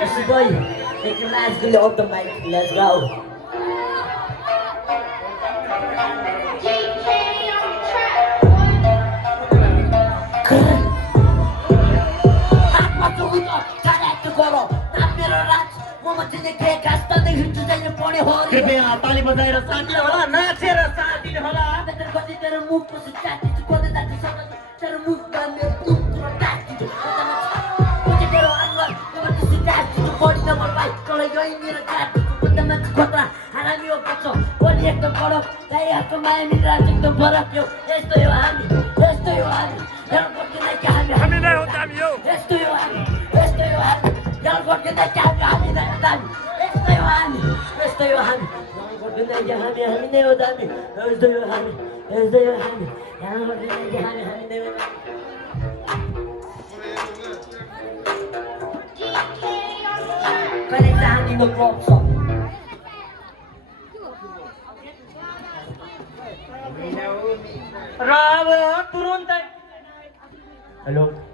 Boy, take your mask off the mic. Let's go. कृपया ताली बजाएर साथ दिनु होला नाचेर साथ दिनु होला र अब तुरुन्तै Hello.